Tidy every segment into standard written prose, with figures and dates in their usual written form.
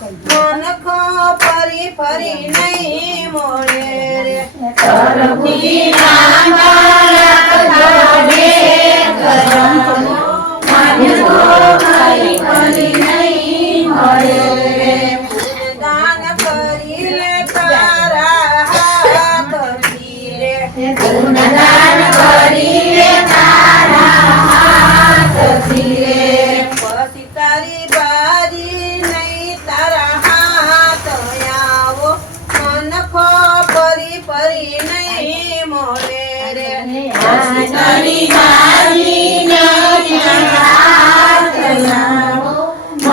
મનખો ફરી ફરી નહીં મળે રે પ્રભુજી નામ રાખજો રે કરમો મનખો ફરી ફરી નહીં મળે રે દાન કરી લે તારા હાથથી રે ગુણગાન કરી લે તારા હાથથી રે પછી તારી બાજી નહીં તારા હાથ આવો મનખો ફરી ફરી નહીં મળે રે તારી બાજી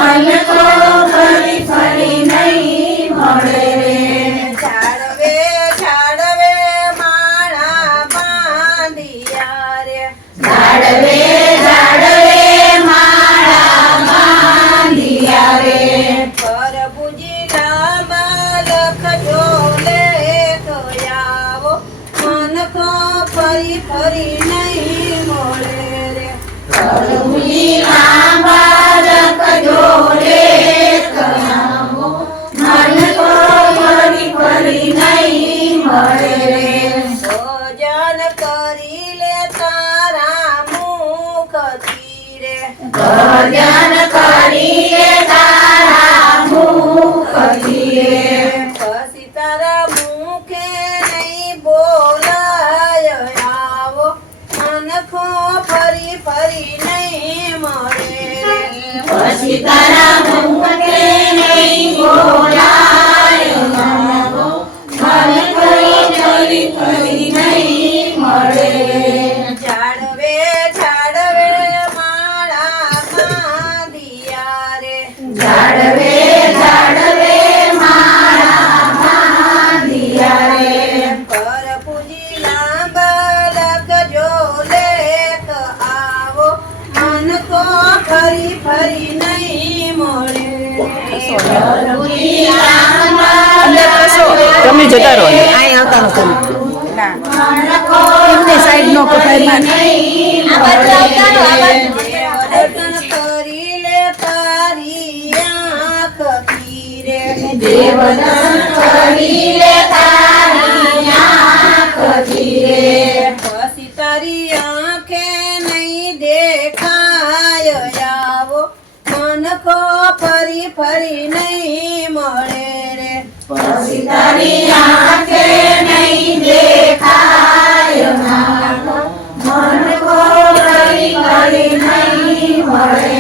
મનખો ફરી ફરી નહીં મળે રે ઝાડવે ઝાડવે માળા બાંધિયા રે ઝાડવે ઝાડવે માળા બાંધિયા રે પ્રભુજી નામ લખજો લેખ આવો મનખો ફરી ફરી નહીં મળે રે પ્રભુજી નામ રાખજો રે કયામો મનખો ફરી ફરી નહીં મળે રે ભજન કરી લે તારા મુખથી રે ભજન કરી લે તારા મુખથી રે પછી તારા મુખે નહીં બોલાય આવો મનખો ફરી ફરી નહીં મળે રે પછી તારા મુખે નહીં બોલાય આવો મનખો ફરી ફરી નહીં મળે રે ઝાડવે ઝાડવે માળા બાંધિયા રે ઝાડવે ઝાડવે માળા બાંધિયા રે પ્રભુજી નામ લખજો લેખ આવો મનખો ફરી ફરી નહીં મળે પ્રભુજી નામ તમે જતા રહો અહીં આવતા નથી મનખો એમને સાઈડ નો કપાય નહીં દર્શન કરી લે તારી આંખથી રે દેવ દર્શન કરી લે તારી આંખથી રે પછી તારી આંખે નહીં દેખાય આવો મનખો ફરી ફરી નહીં મળે રે પછી તારી આંખે નહીં દેખાય મનખો ફરી ફરી નહીં મળે